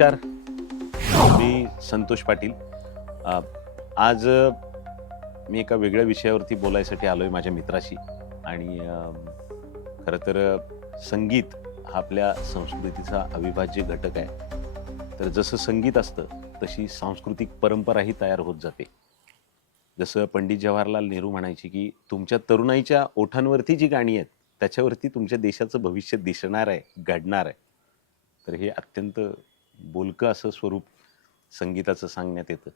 नमस्कार. मी संतोष पाटील. आज मी एका वेगळ्या विषयावरती बोलायसाठी आलो आहे माझ्या मित्राशी आणि खरं तर संगीत हा आपल्या संस्कृतीचा अविभाज्य घटक आहे. तर जसं संगीत असतं तशी सांस्कृतिक परंपराही तयार होत जाते. जसं पंडित जवाहरलाल नेहरू म्हणायचे की तुमच्या तरुणाईच्या ओठांवरती जी गाणी आहेत त्याच्यावरती तुमच्या देशाचं भविष्य दिसणार आहे घडणार आहे. तर हे अत्यंत बोलकं असं स्वरूप संगीताचं सांगण्यात येतं.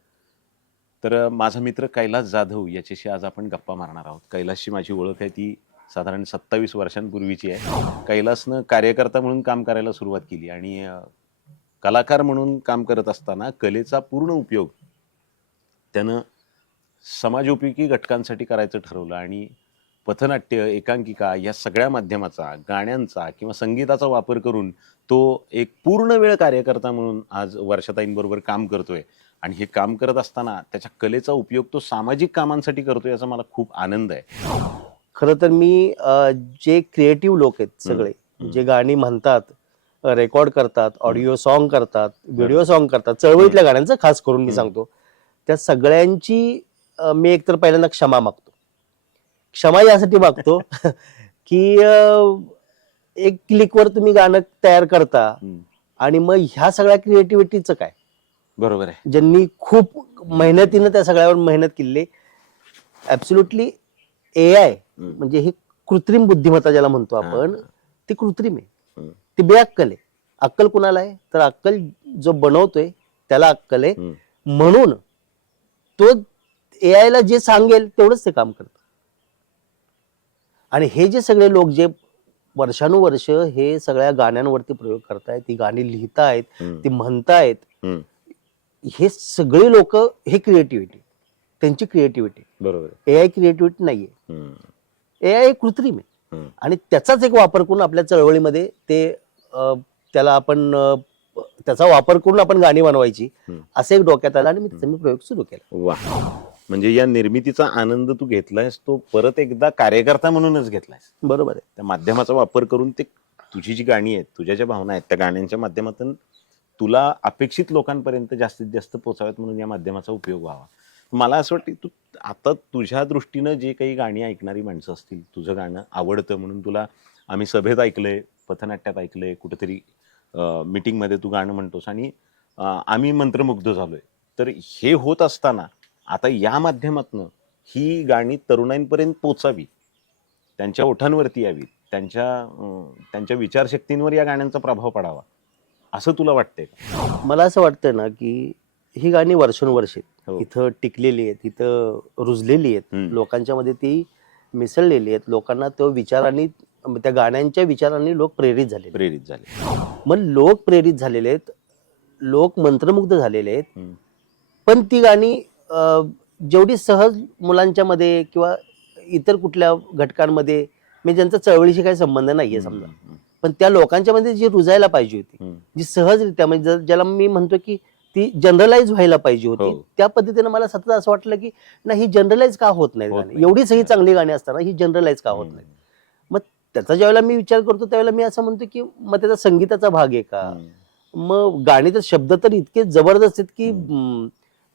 तर माझा मित्र कैलास जाधव याच्याशी आज आपण गप्पा मारणार आहोत. कैलासची माझी ओळख आहे ती साधारण सत्तावीस वर्षांपूर्वीची आहे. कैलासनं कार्यकर्ता म्हणून काम करायला सुरुवात केली आणि कलाकार म्हणून काम करत असताना कलेचा पूर्ण उपयोग त्यानं समाजोपयोगी घटकांसाठी करायचं ठरवलं आणि पथनाट्य एकांकिका या सगळ्या माध्यमाचा गाण्यांचा किंवा संगीताचा वापर करून तो एक पूर्ण वेळ कार्यकर्ता म्हणून आज वर्षाताईंबरोबर काम करतोय. आणि हे काम करत असताना त्याच्या कलेचा उपयोग तो सामाजिक कामांसाठी करतोय याचा मला खूप आनंद आहे. खरं तर मी जे क्रिएटिव्ह लोक आहेत सगळे. जे गाणी म्हणतात रेकॉर्ड करतात ऑडिओ सॉन्ग करतात व्हिडिओ सॉन्ग करतात चळवळीतल्या गाण्यांचं खास करून मी. सांगतो. त्या सगळ्यांची मी एकतर पहिल्यांदा क्षमा मागतो. क्षमा यासाठी मागतो की एक क्लिकवर तुम्ही गाणं तयार करता. आणि मग ह्या सगळ्या क्रिएटिव्हिटीचं काय बरोबर आहे ज्यांनी खूप मेहनतीनं त्या सगळ्यावर मेहनत केली ऍब्सोल्युटली ए आय. म्हणजे ही कृत्रिम बुद्धिमत्ता ज्याला म्हणतो. आपण ती कृत्रिम आहे. ती बेअक्कल आहे अक्कल कुणाला आहे तर अक्कल जो बनवतोय त्याला अक्कल आहे. म्हणून तो ए आय ला जे सांगेल तेवढंच ते काम करत आणि हे जे सगळे लोक जे वर्षानुवर्ष हे सगळ्या गाण्यांवरती प्रयोग करतायत ती गाणी लिहितायत. ती म्हणतायत. हे सगळे लोक हे क्रिएटिव्हिटी त्यांची क्रिएटिव्हिटी बरोबर ए आय क्रिएटिव्हिटी नाहीये. ए आय कृत्रिम आहे. आणि त्याचाच एक वापर करून आपल्या चळवळीमध्ये ते त्याला आपण त्याचा वापर करून आपण गाणी बनवायची. असं एक डोक्यात आलं आणि मी त्याचा मी प्रयोग सुरू केला म्हणजे या निर्मितीचा आनंद तू घेतलायस तो परत एकदा कार्यकर्ता म्हणूनच घेतलायस. बरोबर आहे. त्या माध्यमाचा वापर करून ते तुझी जी गाणी आहेत तुझ्या ज्या भावना आहेत त्या गाण्यांच्या माध्यमातून तुला अपेक्षित लोकांपर्यंत जास्तीत जास्त पोचाव्यात म्हणून या माध्यमाचा उपयोग व्हावा. मला असं वाटतं की तू आता तुझ्या दृष्टीनं जे काही गाणी ऐकणारी माणसं असतील तुझं गाणं आवडतं म्हणून तुला आम्ही सभेत ऐकलंय पथनाट्यात ऐकलंय कुठेतरी मीटिंगमध्ये तू गाणं म्हणतोस आणि आम्ही मंत्रमुग्ध झालोय. तर हे होत असताना आता या माध्यमातनं ही गाणी तरुणांपर्यंत पोचावी त्यांच्या ओठांवरती यावी त्यांच्या त्यांच्या विचारशक्तींवर या गाण्यांचा प्रभाव पडावा असं तुला वाटतंय का? मला असं वाटतं ना की ही गाणी वर्षानुवर्ष हो. इथं टिकलेली आहेत इथं रुजलेली आहेत. लोकांच्या मध्ये ती मिसळलेली आहेत लोकांना तो विचारांनी त्या गाण्यांच्या विचारांनी लोक प्रेरित आहेत. प्रेरित झाले मग लोक प्रेरित झालेले आहेत लोक मंत्रमुग्ध झालेले आहेत. पण ती गाणी जेवढी सहज मुलांच्या मध्ये किंवा इतर कुठल्या घटकांमध्ये म्हणजे ज्यांचा चळवळीशी काही संबंध नाहीये समजा. पण त्या लोकांच्या मध्ये जी रुजायला पाहिजे होती. जी सहजरित्या म्हणजे ज्याला मी म्हणतो की ती जनरलाइज व्हायला पाहिजे होती हो. त्या पद्धतीने मला सतत असं वाटलं की नाही ही जनरलाइज का होत नाही होत गाणी नाही. एवढी सगळी चांगली गाणी असताना ही जनरलाइज का होत नाही मग त्याचा ज्यावेळेला मी विचार करतो त्यावेळेला मी असं म्हणतो की मग त्याचा संगीताचा भाग आहे का. मग गाणीचे शब्द तर इतके जबरदस्त आहेत की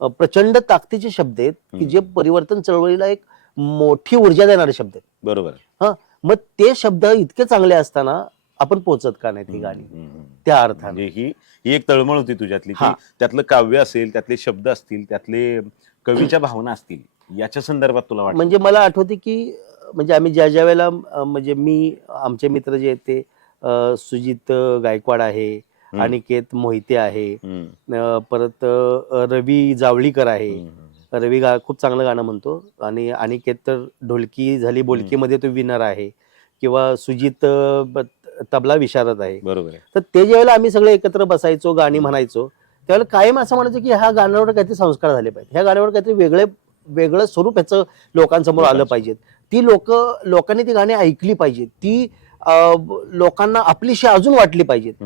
प्रचंड ताकदीचे शब्द आहेत की. जे परिवर्तन चळवळीला एक मोठी ऊर्जा देणारे शब्द आहेत बरोबर मग ते शब्द इतके चांगले असताना आपण पोचत का नाही ती गाणी. त्या अर्थाने म्हणजे ही ही एक तळमळ होती तुझ्यातली की हा. त्यातलं काव्य असेल त्यातले शब्द असतील त्यातले कवीच्या भावना असतील याच्या संदर्भात तुला वाटतं म्हणजे मला आठवते की म्हणजे आम्ही ज्या ज्या वेळेला म्हणजे मी आमचे मित्र जे आहेत ते सुजित गायकवाड आहे. अनिकेत मोहिते आहे. परत रवी जावळीकर आहे. रवी गा खूप चांगलं गाणं म्हणतो. आणि अनिकेत तर ढोलकी झाली बोलकीमध्ये तो विनर आहे. किंवा सुजित तबला विशारद आहे. बरोबर तर ते ज्यावेळेला आम्ही सगळे एकत्र बसायचो गाणी म्हणायचो त्यावेळेला कायम असं म्हणायचं की ह्या गाण्यावर काहीतरी संस्कार झाले पाहिजे ह्या गाण्यावर काहीतरी वेगळे वेगळं स्वरूप ह्याचं लोकांसमोर आलं. पाहिजे ती लोक लोकांनी ती गाणी ऐकली पाहिजेत. ती लोकांना आपलीशी अजून वाटली पाहिजेत.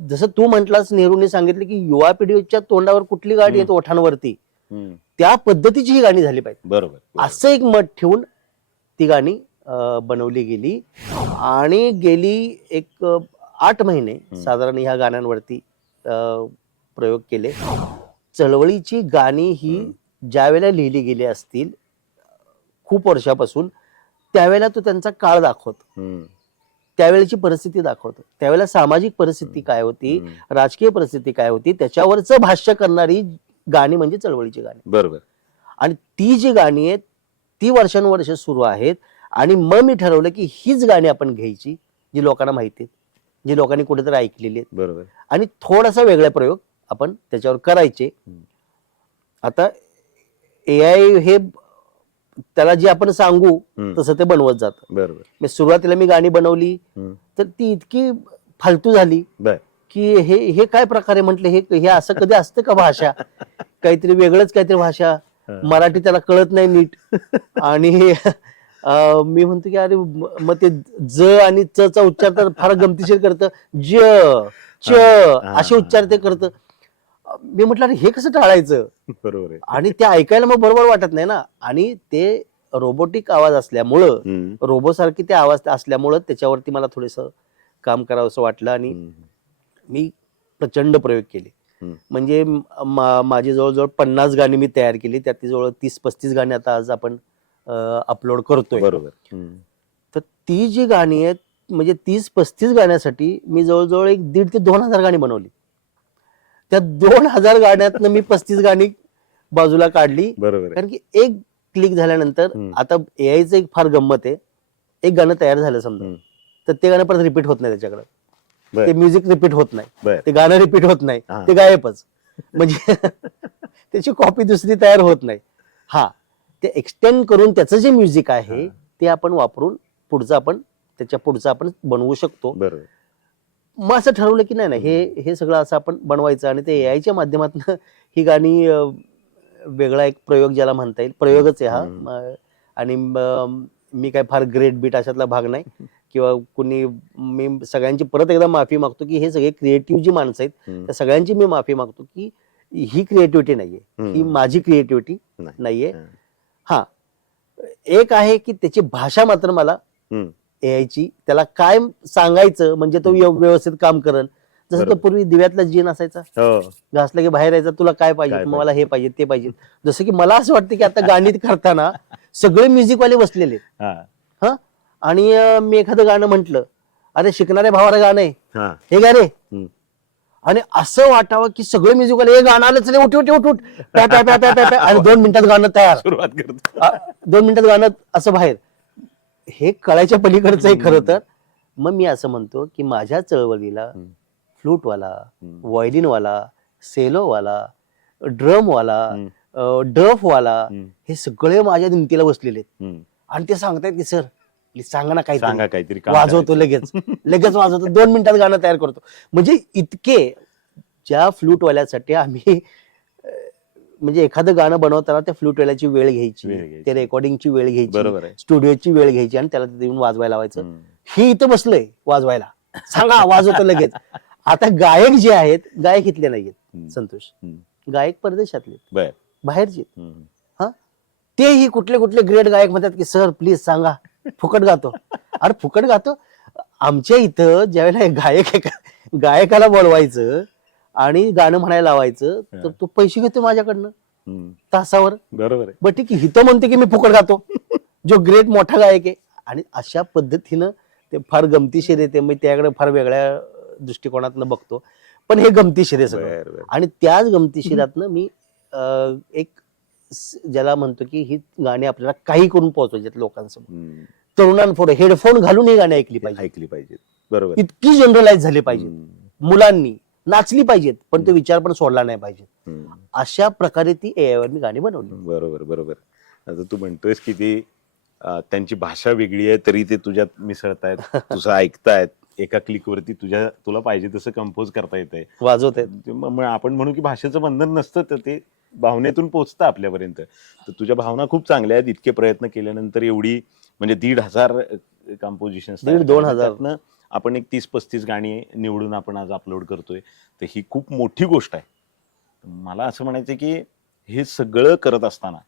जसं तू म्हटलास नेहरूने सांगितलं की युवा पिढीच्या तोंडावर कुठली गाडी. येत ओठांवरती. त्या पद्धतीची ही गाणी झाली पाहिजे. बरोबर. असं एक मत ठेवून ती गाणी बनवली गेली. आणि गेली एक आठ महिने साधारण ह्या गाण्यांवरती प्रयोग केले. चळवळीची गाणी ही ज्यावेळेला लिहिली गेली असतील खूप वर्षापासून त्यावेळेला तो त्यांचा काळ दाखवतो. त्यावेळेची परिस्थिती दाखवतो. त्यावेळेला सामाजिक परिस्थिती काय होती. राजकीय परिस्थिती काय होती? त्याच्यावरचं भाष्य करणारी गाणी म्हणजे चळवळीची गाणी. बरोबर. आणि ती जी गाणी आहेत ती वर्षानुवर्ष सुरू आहेत आणि मग मी ठरवलं की हीच गाणी आपण घ्यायची जी लोकांना माहिती आहेत जी लोकांनी कुठेतरी ऐकलेली आहेत. बरोबर. आणि थोडासा वेगळे प्रयोग आपण त्याच्यावर करायचे. आता ए आय हे त्याला जे आपण सांगू तसं ते बनवत जातं. बरोबर मी सुरुवातीला मी गाणी बनवली तर ती इतकी फालतू झाली की हे हे काय प्रकारे म्हटलं हे हे असं कधी असतं का भाषा? काहीतरी वेगळंच काहीतरी भाषा. मराठी त्याला कळत नाही नीट. आणि मी म्हणतो की अरे मग ते ज आणि च चा उच्चार तर फार गमतीशीर करतं. ज च. असे उच्चार ते करतं. मी म्हटलं अरे हे कसं टाळायचं? बरोबर आहे. आणि ते ऐकायला मग बरोबर वाटत नाही ना. आणि ते रोबोटिक आवाज असल्यामुळं हम्म, रोबो सारखी ते आवाज असल्यामुळं त्याच्यावरती मला थोडस काम करावं असं वाटलं आणि हम्म, मी प्रचंड प्रयोग केले. हम्म. म्हणजे म- मा- माझी जवळजवळ पन्नास गाणी मी तयार केली. त्यातली जवळ तीस पस्तीस गाणी आता आज आपण अपलोड करतोय. बरोबर. हम्म, तर ती जी गाणी आहेत म्हणजे तीस पस्तीस गाण्यासाठी मी जवळजवळ एक दीड ते दोन हजार गाणी बनवली. त्या दोन हजार गाण्यातनं मी पस्तीस गाणी बाजूला काढली. बरोबर आहे. कारण की एक क्लिक झाल्यानंतर हम्म. आता एआयचं एक फार गंमत आहे. एक गाणं तयार झालं समजा. हम्म. तर ते गाणं परत रिपीट होत नाही त्याच्याकडे. बर. ते म्युझिक रिपीट होत नाही. बर. ते गाणं रिपीट होत नाही. हा. ते गायबच. म्हणजे त्याची कॉपी दुसरी तयार होत नाही. हा. ते एक्सटेंड करून त्याचं जे म्युझिक आहे हा. ते आपण वापरून पुढचं आपण त्याच्या पुढचं आपण बनवू शकतो. बरोबर. मग असं ठरवलं की नाही ना हे हे सगळं असं आपण बनवायचं आणि ते एआयच्या माध्यमातून ही गाणी वेगळा एक प्रयोग ज्याला म्हणता येईल. प्रयोगच आहे हा. आणि म- काय फार ग्रेट बीट अशातला भाग नाही. किंवा कुणी मी सगळ्यांची परत एकदा माफी मागतो की हे सगळे क्रिएटिव्ह जी माणसं आहेत त्या सगळ्यांची मी माफी मागतो की ही क्रिएटिव्हिटी नाहीये. ही. माझी क्रिएटिव्हिटी नाही. नाहीये. हा. एक आहे की त्याची भाषा मात्र मला यायची. त्याला काय सांगायचं म्हणजे तो व्यव- व्यवस्थित काम करेल. जसं तो बरोबर. पूर्वी दिव्यातला जीन असायचा. हो. घासला की बाहेर यायचा तुला काय पाहिजे? काय मला हे पाहिजे? ते पाहिजे. जसं की मला असं वाटतं की आता गाणी करताना सगळे म्युझिक वाले बसलेले. हा. हा? आणि अं, मी एखादं गाणं म्हंटल अरे शिकणाऱ्या भावाला गाणं आहे. हा. हे गा रे हम्म. आणि असं वाटावं की सगळे म्युझिक वाले हे गाणं आलं चले उठ उठ उठ उठ. प्या प्या प्या प्या प्या प्या. आणि दोन मिनिटात गाणं तयार. सुरुवात करतो. दोन मिनिटात गाणं असं बाहेर. हे कळायच्या पलीकडचं आहे खरं तर मग मी असं म्हणतो की माझ्या चळवळीला. फ्लूटवाला. व्हायलिनवाला सेलोवाला ड्रमवाला. डफवाला. हे सगळे माझ्या भिंतीला बसलेले. आणि ते सांगतायत की सर सांगा ना सांगा काहीतरी वाजवतो लगेच लगेच वाजवतो दोन मिनिटात गाणं तयार करतो म्हणजे इतके ज्या फ्लूटवाल्यासाठी आम्ही म्हणजे एखादं गाणं बनवताना त्या फ्लूटवाल्याची वेळ वेळ घ्यायची घ्यायची. ते रेकॉर्डिंगची वेळ करायचं. घ्यायची बरोबर आहे स्टुडिओची वेळ घ्यायची आणि त्याला तिथे येऊन वाजवायला लावायचं हम्म. ही इथं बसलंय वाजवायला सांगा वाजवतो लगेच आता गायक जे आहेत गायक इथले नाहीयेत हम्म. संतोष हम्म. गायक परदेशातले बर बाहेरचे हम्म. तेही कुठले कुठले ग्रेट गायक म्हणतात की सर प्लीज सांगा फुकट गातो अरे फुकट गातो आमच्या इथं ज्यावेळेला गायक एका- गायकाला बोलवायचं आणि गाणं म्हणायला लावायचं तर. तो पैसे घेतो माझ्याकडनं. तासावर. बरोबर आहे. बट ठीक आहे हिथं म्हणते की मी फुकट गातो जो ग्रेट मोठा गायक आहे. आणि अशा पद्धतीनं ते फार गमतीशीर आहे ते मी त्याकडे फार वेगळ्या दृष्टिकोनातनं बघतो. पण हे गमतीशीर आहे सगळं. आणि त्याच गमतीशीरातनं मी अं, एक ज्याला म्हणतो की ही गाणी आपल्याला काही करून पोहोचवायची लोकांसमोर. तरुणांपुढे हेडफोन घालून ही गाणी ऐकली पाहिजे ऐकली पाहिजे बरोबर. इतकी जनरलाइज झाली पाहिजे. मुलांनी नाचली पाहिजेत पण तो विचार पण सोडला नाही पाहिजे. अशा प्रकारे ती AI वर मी गाणी बनवली. बरोबर बरोबर. आता तू म्हणतोयस की ती त्यांची भाषा वेगळी आहे तरी ते तुझ्यात मिसळतायत तुझं ऐकतायत एका क्लिकवरती तुझ्या तुला पाहिजे तसं कंपोज करता येतंय वाजवत आहेत. ते म- म- आपण म्हणू की भाषेचं बंधन नसतं तर ते भावनेतून पोचतं आपल्यापर्यंत. तर तुझ्या भावना खूप चांगल्या आहेत इतके प्रयत्न केल्यानंतर एवढी म्हणजे दीड हजार कंपोजिशन दीड, दोन हजार. आपण एक तीस पस्तीस गाणी निवडून आपण आज अपलोड करतोय तर ही खूप मोठी गोष्ट आहे. मला असं म्हणायचं की हे सगळं करत असताना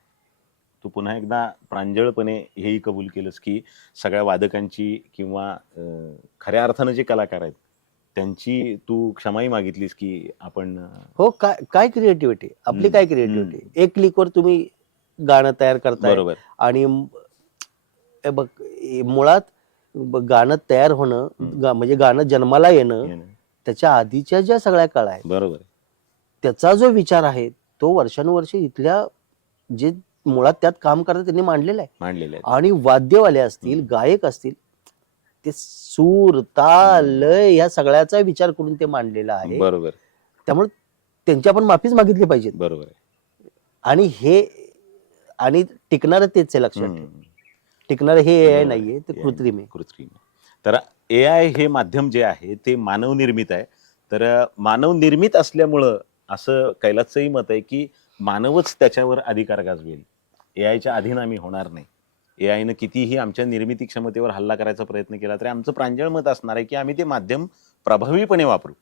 तू पुन्हा एकदा प्रांजळपणे हेही कबूल केलंस की सगळ्या वादकांची किंवा खऱ्या अर्थानं जे कलाकार आहेत त्यांची तू क्षमाही मागितलीस की आपण हो काय काय क्रिएटिव्हिटी आपली काय क्रिएटिव्हिटी एक क्लिकवर तुम्ही गाणं तयार करताय बरोबर. आणि बघ मुळात गाणं तयार होणं. गा- म्हणजे गाणं जन्माला येणं. त्याच्या आधीच्या ज्या सगळ्या कळा आहेत बरोबर आहे. त्याचा जो विचार आहे तो वर्षानुवर्षे इथल्या जे मुळात त्यात काम करतात त्यांनी मांडलेला आहे मांडलेले आहेत आणि वाद्यवाले असतील. गायक असतील ते सूर ताल लय ह्या सगळ्याचा विचार करून ते मांडलेला आहे बरोबर त्यामुळे त्यांची आपण माफीच मागितली पाहिजे बरोबर आहे आणि हे आणि टिकणार तेच आहे लक्षात ठेव हम्म. टिकणार हे ए बरोबर. नाहीये ते AI कृत्रिम आहे. कृत्रिम. तर ए आय हे माध्यम जे आहे ते मानव निर्मित आहे. तर मानव निर्मित असल्यामुळं असं कैलासचंही मत आहे की मानवच त्याच्यावर अधिकार गाजवेल. ए आयच्या अधीन आम्ही होणार नाही. ए आयनं कितीही आमच्या निर्मिती क्षमतेवर हल्ला करायचा प्रयत्न केला तरी आमचं प्रांजळ मत असणार आहे की आम्ही ते माध्यम प्रभावीपणे वापरू.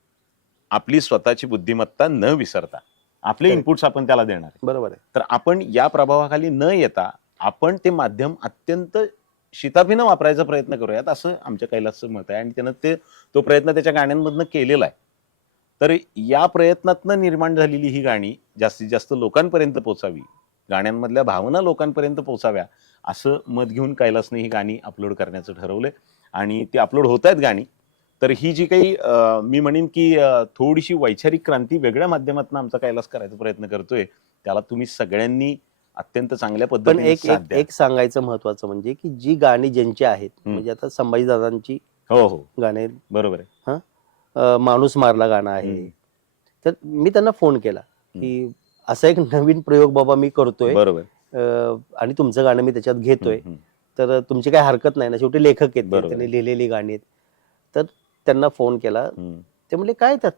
आपली स्वतःची बुद्धिमत्ता न विसरता. आपले. इनपुट्स आपण त्याला देणार आहे. बरोबर आहे. तर आपण या प्रभावाखाली न येता आपण ते माध्यम अत्यंत शिताफीनं वापरायचा प्रयत्न करूयात असं आमच्या कैलासचं मत आहे. आणि त्यानं ते तो प्रयत्न त्याच्या गाण्यांमधनं केलेला आहे. तर या प्रयत्नातनं निर्माण झालेली ही गाणी जास्तीत जास्त लोकांपर्यंत पोचावी गाण्यांमधल्या भावना लोकांपर्यंत पोचाव्या असं मत घेऊन कैलासने ही गाणी अपलोड करण्याचं ठरवलं आणि ती अपलोड होत आहेत गाणी. तर ही जी काही मी म्हणेन की थोडीशी वैचारिक क्रांती वेगळ्या माध्यमातून आमचा कैलास करायचा प्रयत्न करतोय त्याला तुम्ही सगळ्यांनी अत्यंत चांगल्या पण पद्धतीने एक साथ एक द्या. एक सांगायचं महत्वाचं म्हणजे की जी गाणी ज्यांची आहेत हम्म. म्हणजे आता संभाजीदादांची हो हो. गाणे बरोबर आहे. अं, माणूस मारला गाणं आहे. तर मी त्यांना फोन केला की असा एक नवीन प्रयोग बाबा मी करतोय. बरोबर. अं, आणि तुमचं गाणं मी त्याच्यात घेतोय. हम्म, हम्म. तर तुमची काही हरकत नाही ना शेवटी लेखक आहेत ते, बरोबर. त्यांनी लिहिलेली गाणी आहेत. तर त्यांना फोन केला. हम्म, ते म्हणले काय त्यात?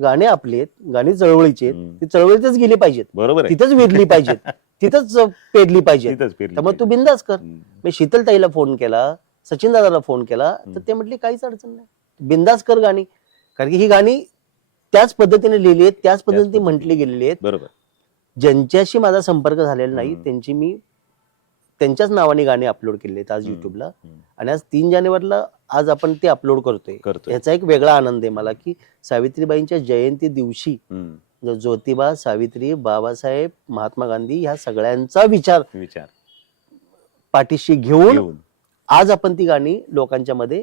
गाणे आपली आहेत गाणी चळवळीची आहेत. ती चळवळीतच गेली पाहिजेत बरोबर आहे तिथंच विरली पाहिजेत तिथंच पेरली तिथंच पेरली त्यामुळे तू पाहिजे. बिंदास कर हम्म. मी शीतल ताईला फोन केला सचिन दादाला फोन केला तर. ते म्हटले काहीच अडचण नाही बिंदास कर गाणी कारण की ही गाणी त्याच पद्धतीने लिहिली आहेत त्याच पद्धतीने ती पद्धतीने. म्हटली गेलेली आहेत बरोबर ज्यांच्याशी माझा संपर्क झालेला नाही हम्म. त्यांची मी त्यांच्याच नावाने गाणी अपलोड केली आहेत आज हम्म. युट्यूबला हम्म. आणि आज तीन जानेवारीला आज आपण ते अपलोड करतोय करतोय याचा एक वेगळा आनंद आहे मला की सावित्रीबाईंच्या जयंती दिवशी हम्म. जो ज्योतिबा सावित्री बाबासाहेब महात्मा गांधी ह्या सगळ्यांचा विचार विचार पाठीशी घेऊन घेऊन आज आपण ती गाणी लोकांच्या मध्ये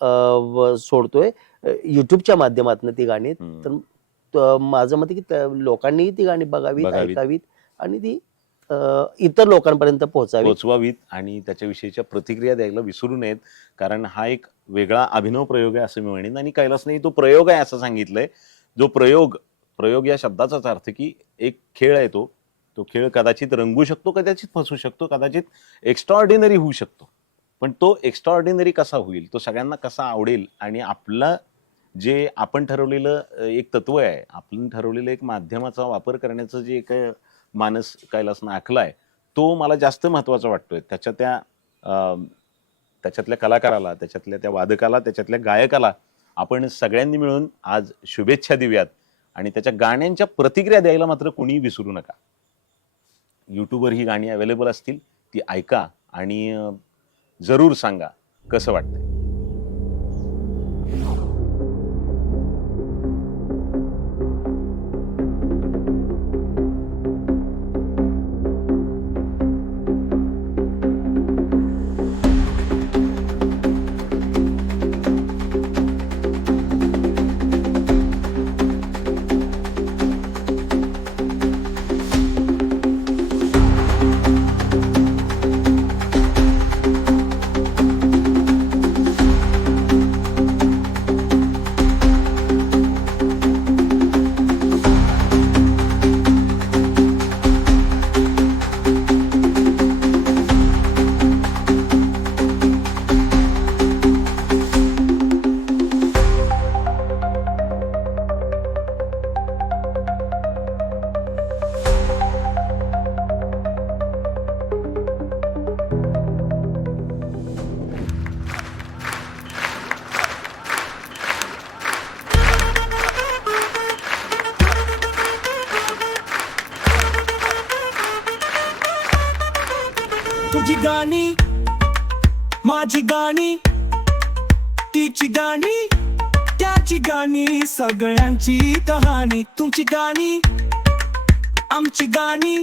अं, व- सोडतोय युट्यूबच्या माध्यमातून ती गाणी. हम्म. तर त- माझं मत आहे की त्या लोकांनी ती गाणी बघावीत बघावीत. ऐकावीत आणि ती इतर लोकांपर्यंत पोहोचावी. पोचवावीत आणि त्याच्याविषयीच्या प्रतिक्रिया द्यायला विसरू नयेत कारण हा एक वेगळा अभिनव प्रयोग आहे असं मी म्हणेन. आणि कैलासने तो प्रयोग आहे असं सांगितलंय. जो प्रयोग प्रयोग या शब्दाचाच अर्थ की एक खेळ आहे तो. तो खेळ कदाचित रंगू शकतो कदाचित फसू शकतो कदाचित एक्स्ट्रा ऑर्डिनरी होऊ शकतो. पण तो एक्स्ट्रा ऑर्डिनरी कसा होईल तो सगळ्यांना कसा आवडेल आणि आपला जे आपण ठरवलेलं एक तत्व आहे आपण ठरवलेलं एक माध्यमाचा वापर करण्याचं जे एक मानस कैलासनं आखलाय तो मला जास्त महत्त्वाचा वाटतोय. त्याच्या त्या त्याच्यातल्या कलाकाराला त्याच्यातल्या त्या वादकाला त्याच्यातल्या गायकाला आपण सगळ्यांनी मिळून आज शुभेच्छा देऊयात. आणि त्याच्या गाण्यांच्या प्रतिक्रिया द्यायला मात्र कुणीही विसरू नका. यूट्यूबवर ही गाणी अवेलेबल असतील ती ऐका आणि जरूर सांगा. कसं वाटतंय? तुझी गाणी माझी गाणी तिची गाणी त्याची गाणी सगळ्यांची कहाणी तुमची गाणी आमची गाणी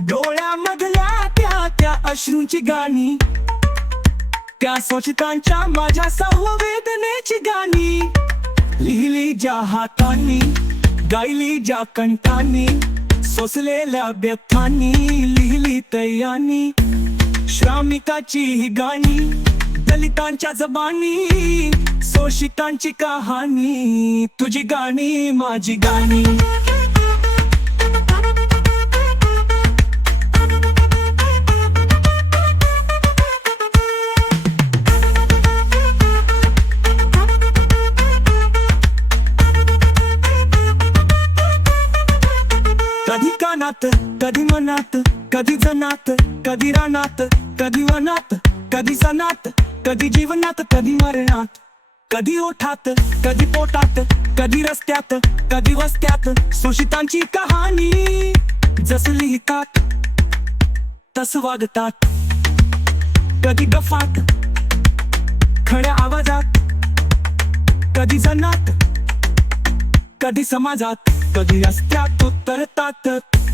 डोळ्यामधल्या त्या त्या अश्रूंची गाणी त्या स्वच्छतांच्या माझ्या संवेदनेची गाणी. लिहिली ज्या हातांनी गायली ज्या कंठांनी सोसलेल्या व्यथांनी. लिहिली तयानी श्रामिकाची ही गाणी दलितांच्या जबानी शोषितांची कहाणी तुझी गाणी माझी गाणी. कधी जनात कधी रानात कधी वनात कधी सनात कधी जीवनात कधी मरणात कधी ओठात कधी पोटात कधी रस्त्यात कधी वस्त्यात सुशितांची कहाणी जस लिहितात तस वागतात. कधी गफात खड्या आवाजात कधी जनात कधी समाजात कधी रस्त्यात उतरतात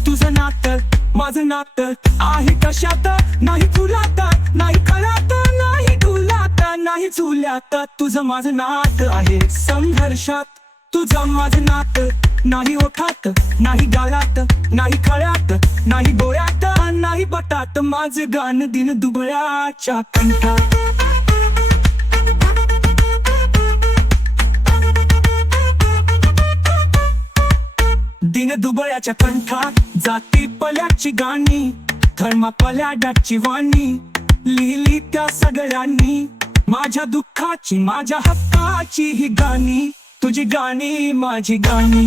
तुझं नातं माझं नातं आहे कशात? नाही फुलात नाही खरात नाही डुलात नाही चुल्यात. तुझं माझं नात आहे संघर्षात. तुझं माझं नात नाही ओठात नाही गाळात नाही खळ्यात नाही डोळ्यात नाही बटात. माझं गाणं दिन दुबळ्याच्या कंठात. दुबळ्याच्या कंठात जाती पल्याची गाणी धर्मा पल्याडाची वाणी लिहिली त्या सगळ्यांनी. माझ्या दुःखाची माझ्या हक्काची ही गाणी तुझी गाणी माझी गाणी.